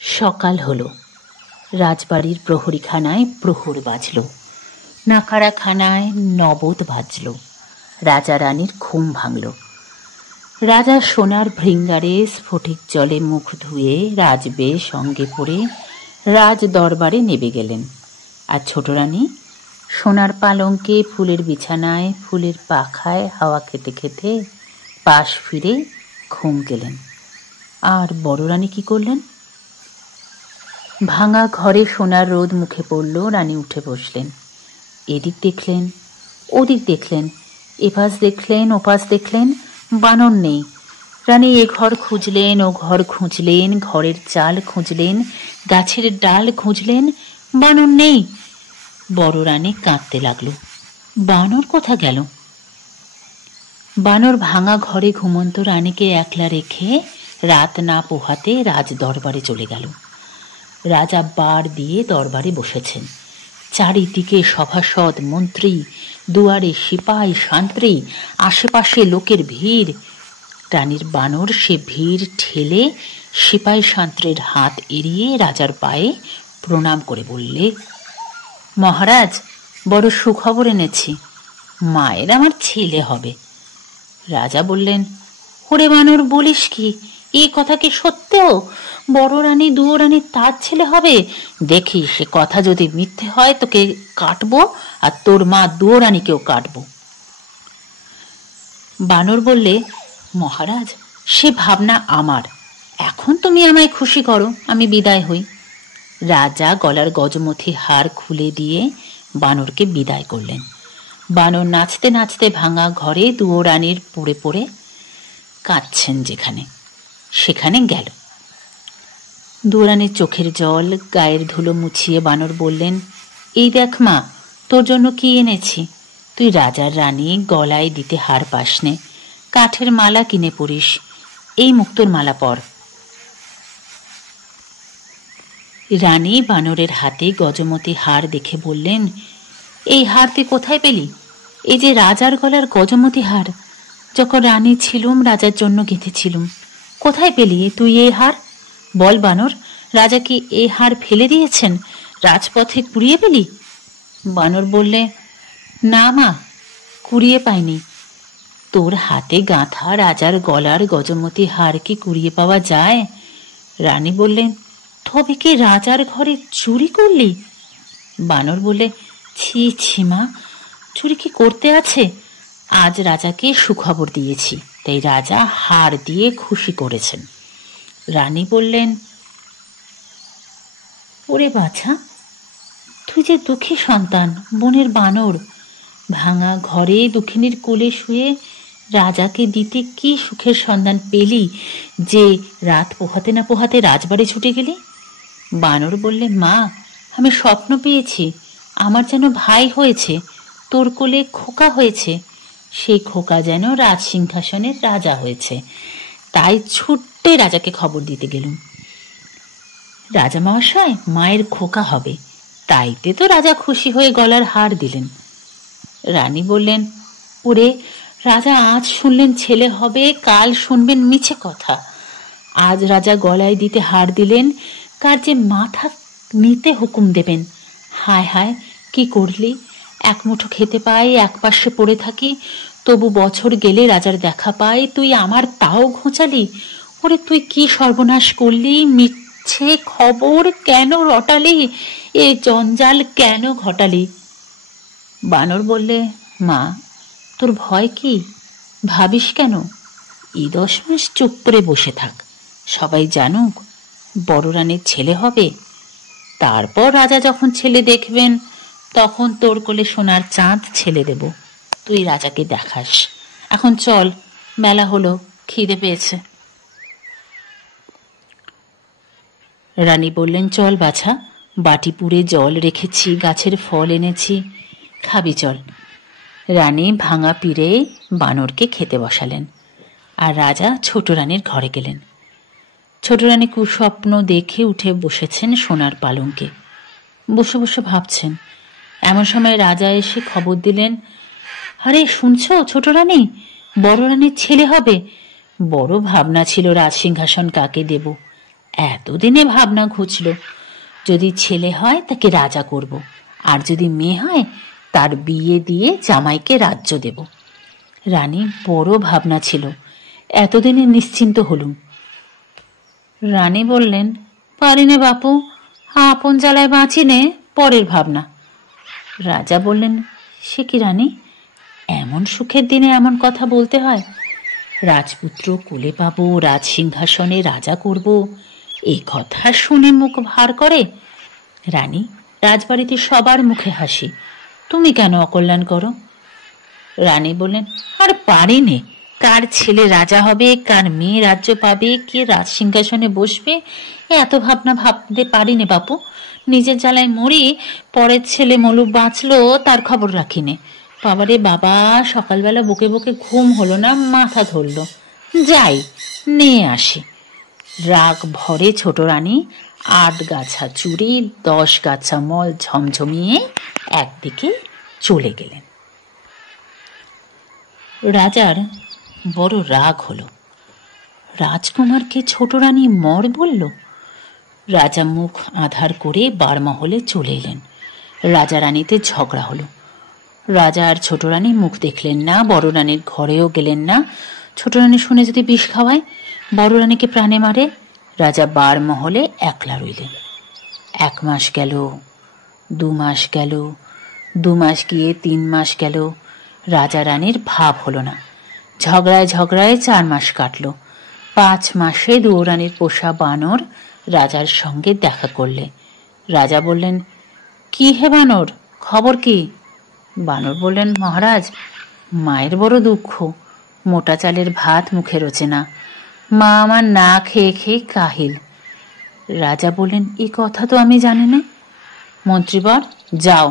সকাল হলো। রাজবাড়ির প্রহরীখানায় প্রহর বাজল, নাকারাখানায় নবদ বাজল। রাজা রানীর ঘুম ভাঙল। রাজা সোনার ভৃঙ্গারে স্ফটিক জলে মুখ ধুয়ে রাজবেশ সঙ্গে পরে রাজ দরবারে নেমে গেলেন। আর ছোট রানী সোনার পালঙ্কে ফুলের বিছানায় ফুলের পাখায় হাওয়া খেতে খেতে পাশ ফিরে ঘুম গেলেন। আর বড় রানী কি করলেন? ভাঙা ঘরে সোনার রোদ মুখে পড়ল। রানী উঠে বসলেন। এদিক দেখলেন, ওদিক দেখলেন, এপাশ দেখলেন, ওপাশ দেখলেন, বানর নেই। রানী এ ঘর খুঁজলেন, ও ঘর খুঁজলেন, ঘরের চাল খুঁজলেন, গাছের ডাল খুঁজলেন, বানর নেই। বড় রানী কাঁদতে লাগল। বানর কোথা গেল? বানর ভাঙা ঘরে ঘুমন্ত রানীকে একলা রেখে রাত না পোহাতে রাজ দরবারে চলে গেল। রাজা বার দিয়ে দরবারে বসেছেন। চারিদিকে সভাসদ, মন্ত্রী, দুয়ারে সিপাই, শান্ত্রী, আশেপাশে লোকের ভিড়। রানীর বানর সে ভিড় ঠেলে সিপাই শান্ত্রীর হাত এড়িয়ে রাজার পায়ে প্রণাম করে বললে, মহারাজ, বড় সুখবর এনেছি। মায়ের আমার ছেলে হবে। রাজা বললেন, ওরে বানর, বলিস কি? এ কথা কি সত্যও? বড় রানী দুয়োরানী তার ছেলে হবে? দেখি সে কথা যদি মিথ্যে হয় তোকে কাটবো, আর তোর মা দুয়োরানীকেও কাটবো। বানর বললে, মহারাজ, সে ভাবনা আমার। এখন তুমি আমায় খুশি করো, আমি বিদায় হই। রাজা গলার গজমথি হার খুলে দিয়ে বানরকে বিদায় করলেন। বানর নাচতে নাচতে ভাঙা ঘরে দুয়োরানীর পড়ে পড়ে কাঁদছেন যেখানে সেখানে গেল। দুয়োরানীর চোখের জল, গায়ের ধুলো মুছিয়ে বানর বললেন, এই দেখ মা, তোর জন্য কি এনেছি। তুই রাজার রানী গলায় দিতে হার পাসনে, কাঠের মালা কিনে পরিস। এই মুক্তোর মালা পর। রানী বানরের হাতে গজমতি হার দেখে বললেন, এই হার তুই কোথায় পেলি? এই যে রাজার গলার গজমতি হার, যখন রানী ছিলুম রাজার জন্য গেঁথেছিলুম। কোথায় পেলি তুই এই হার? বল বানর, রাজা কি এই হার ফেলে দিয়েছেন? রাজপথে কুড়িয়ে পেলি? বানর বললে, না মা, কুড়িয়ে পাইনি। তোর হাতে গাঁথা রাজার গলার গজমতি হার কি কুড়িয়ে পাওয়া যায়? রানী বললেন, তবে কি রাজার ঘরে চুরি করলি? বানর বলে, ছি ছি মা, চুরি কি করতে আছে? আজ রাজাকে সুখবর দিয়েছি, তাই রাজা হার দিয়ে খুশি করেছেন। রানী বললেন, ওরে বাছা, তুই যে দুঃখী সন্তান, বনের বানর, ভাঙা ঘরে দুঃখিনীর কোলে শুয়ে রাজাকে দিতে কি সুখের সন্ধান পেলি যে রাত পোহাতে না পোহাতে রাজবাড়ি ছুটে গেলি? বানর বললে, মা, আমি স্বপ্ন পেয়েছি আমার যেন ভাই হয়েছে, তোর কোলে খোকা হয়েছে। সেই খোকা যেন রাজ সিংহাসনের রাজা হয়েছে, তাই ছুটে রাজাকে খবর দিতে গেলুম। রাজা মহাশয়, মায়ের খোকা হবে, তাইতে তো রাজা খুশি হয়ে গলার হার দিলেন। রানী বললেন, ওরে রাজা, আজ শুনলেন ছেলে হবে, কাল শুনবেন মিছে কথা। আজ রাজা গলায় দিতে হার দিলেন, কার যে মাথা নিতে হুকুম দেবেন। হায় হায়, কি করলি? এক মুঠো খেতে পাই, এক পাশে পড়ে থাকি, তবু বছর গেলে রাজার দেখা পাই, তুই আমার তাও ঘোচালি। ওরে তুই কি সর্বনাশ করলি? মিছে খবর কেন রটালি? এ জঞ্জাল কেন ঘটালি? বানর বললে, মা, তোর ভয় কি? ভাবিস কেন? এই 10 মাস চুপ করে বসে থাক, সবাই জানুক বড় রানীর ছেলে হবে। তারপর রাজা যখন ছেলে দেখবেন, তখন তোর কোলে সোনার চাঁদ ছেলে দেব, তুই রাজাকে দেখাস। এখন চল, বেলা হলো, খিদে পেয়েছে। রানী বললেন, চল বাছা, বাটি পুড়ে জল রেখেছি, গাছের ফল এনেছি, খাবি চল। রানী ভাঙা পিড়ে বানরকে খেতে বসালেন, আর রাজা ছোট রানীর ঘরে গেলেন। ছোট রানী কুস্বপ্ন দেখে উঠে বসেছেন সোনার পালঙ্কে, বসে বসে ভাবছেন। এমন সময় রাজা এসে খবর দিলেন, আরে শুনছো ছোট রানী, বড় রানীর ছেলে হবে। বড় ভাবনা ছিল রাজ সিংহাসন কাকে দেব। এতদিনে ভাবনা ঘুচল, যদি ছেলে হয় তাকে রাজা করব, আর যদি মেয়ে হয় তার বিয়ে দিয়ে জামাইকে রাজ্য দেব। রানী বড় ভাবনা ছিল, এতদিনে নিশ্চিন্ত হলুম। রানী বললেন, পারিনে বাপু, আপন জ্বালায় বাঁচিনে, পরের ভাবনা। রাজা বললেন, সে কি রানী, এমন সুখের দিনে এমন কথা বলতে হয়? রাজপুত্র কোলে পাবো, রাজসিংহাসনে রাজা করব, এই কথা শুনে মুখ ভার করে? রানী, রাজবাড়িতে সবার মুখে হাসি, তুমি কেন অকল্যাণ করো? রানী বললেন, আর পারি নে, কার ছেলে রাজা হবে, কার মেয়ে রাজ্য পাবে, কে রাজসিংহাসনে বসবে, এত ভাবনা ভাবতে পারি নে বাপু। নিজের জ্বালায় মরি, পরের ছেলে মলুক বাঁচলো তার খবর রাখিনে। বাবারে বাবা, সকালবেলা বুকে বুকে ঘুম হলো না, মাথা ধরল, যাই নিয়ে আসি। রাগ ভরে ছোট রানী 8 গাছা চুড়ি 10 গাছা মল ঝমঝমিয়ে একদিকে চলে গেলেন। রাজার বড় রাগ হলো, রাজকুমারকে ছোট রানী মর বলল। রাজা মুখ আধার করে বারমহলে চলে এলেন। রাজা রানীতে ঝগড়া হলো। রাজা আর ছোট রানী মুখ দেখলেন না, বড় রানীর ঘরেও গেলেন না। ছোট রানী শুনে যদি বিষ খাওয়ায়, বড় রানীকে প্রাণে মারে। রাজা বারমহলে একলা রইলেন। 1 মাস গেল, 2 মাস গেল, 2 মাস গিয়ে 3 মাস গেল। রাজা রানীর ভাব হলো না। ঝগড়ায় ঝগড়ায় 4 মাস কাটল। 5 মাসে দুয়োরানীর পোষা বানর রাজার সঙ্গে দেখা করলে। রাজা বললেন, কি হে বানর, খবর কি? বানর বললেন, মহারাজ, মায়ের বড় দুঃখ, মোটা চালের ভাত মুখে রোচে না, মা আমার না খেয়ে খেয়ে কাহিল। রাজা বললেন, এ কথা তো আমি জানি না। মন্ত্রীবর, যাও,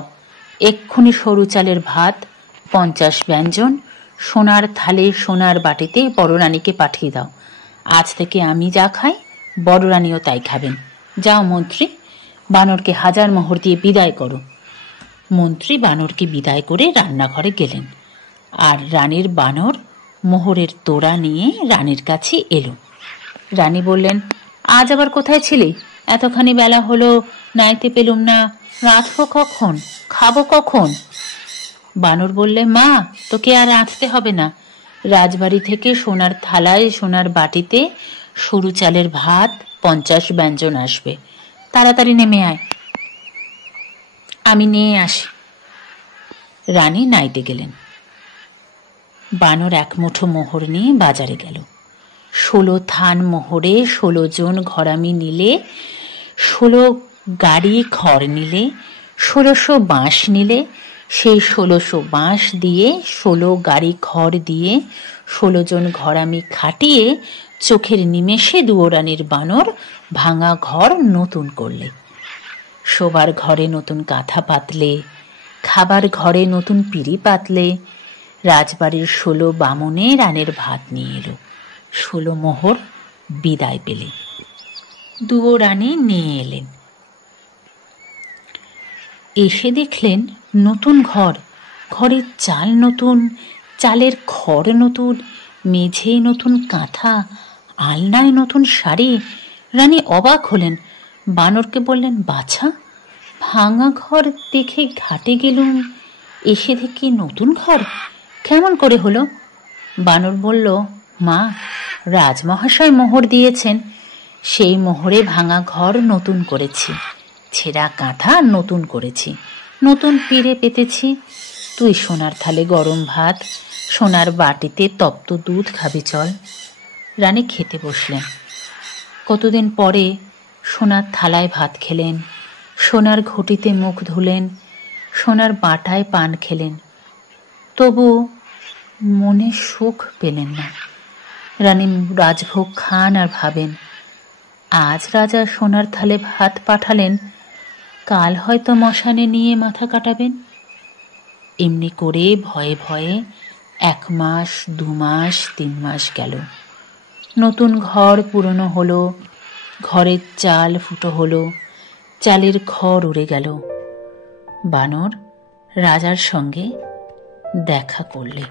এক্ষুনি সরু চালের ভাত 50 ব্যঞ্জন সোনার থালে সোনার বাটিতে বড় রানীকে পাঠিয়ে দাও। আজ থেকে আমি যা খাই বড় রানীও তাই খাবেন। যাও মন্ত্রী, বানরকে 1000 মোহর দিয়ে বিদায় করো। মন্ত্রী বানরকে বিদায় করে রান্নাঘরে গেলেন, আর রানীর বানর মোহরের তোড়া নিয়ে রানীর কাছে এলো। রানী বললেন, আজ আবার কোথায় ছিলি? এতখানি বেলা হলো, নাইতে পেলুম না, রাঁধবো কখন, খাবো কখন? বানর বললে, মা, তোকে আর রাঁধতে হবে না, রাজবাড়ি থেকে সোনার থালায় সোনার বাটিতে সরু চালের ভাত 50 ব্যঞ্জন আসবে, তাড়াতাড়ি নেমে আয়, আমি নিয়ে আসি। রানী নাইতে গেলেন। বানর 1 মুঠো মোহর নিয়ে বাজারে গেল। 16 থান মোহরে 16 জন ঘরামি নিলে, 16 গাড়ি খড় নিলে, 1600 বাঁশ নিলে, সেই 1600 বাঁশ দিয়ে 16 গাড়ি খড় দিয়ে 16 জন ঘরামি খাটিয়ে চোখের নিমেষে দুয়োরানীর বানর ভাঙা ঘর নতুন করলে। শোবার ঘরে নতুন কাঁথা পাতলে, খাবার ঘরে নতুন পিঁড়ি পাতলে। রাজবাড়ির 16 বামুনে রানের ভাত নিয়ে এলো। 16 মোহর বিদায় পেলে। দুয়োরানী নিয়ে এলেন। এসে দেখলেন নতুন ঘর, ঘরের চাল নতুন, চালের খড় নতুন, মেঝে নতুন কাঁথা, আলনায় নতুন শাড়ি। রানী অবাক হলেন, বানরকে বললেন, বাছা, ভাঙা ঘর দেখে ঘাটে গেলুম, এসে দেখি নতুন ঘর, কেমন করে হলো? বানর বলল, মা, রাজমহাশয় মোহর দিয়েছেন, সেই মোহরে ভাঙা ঘর নতুন করেছি, ছেঁড়া কাঁথা নতুন করেছি, নতুন পিঁড়ে পেতেছি। তুই সোনার থালে গরম ভাত, সোনার বাটিতে তপ্ত দুধ খাবি, চল। রানী খেতে বসলেন। কতদিন পরে সোনার থালায় ভাত খেলেন, সোনার ঘটিতে মুখ ধুলেন, সোনার বাটায় পান খেলেন, তবু মনে সুখ পেলেন না। রানী রাজভোগ খান আর ভাবেন, আজ রাজা সোনার থালে ভাত পাঠালেন, কাল হয়তো মশানে নিয়ে মাথা কাটাবেন। এমনি করে ভয়ে ভয়ে 1 মাস, 2 মাস, 3 মাস গেল। নতুন ঘর পুরনো হলো, ঘরের চাল ফুটো হলো, চালের খড় উড়ে গেল। বানর রাজার সঙ্গে দেখা করলে।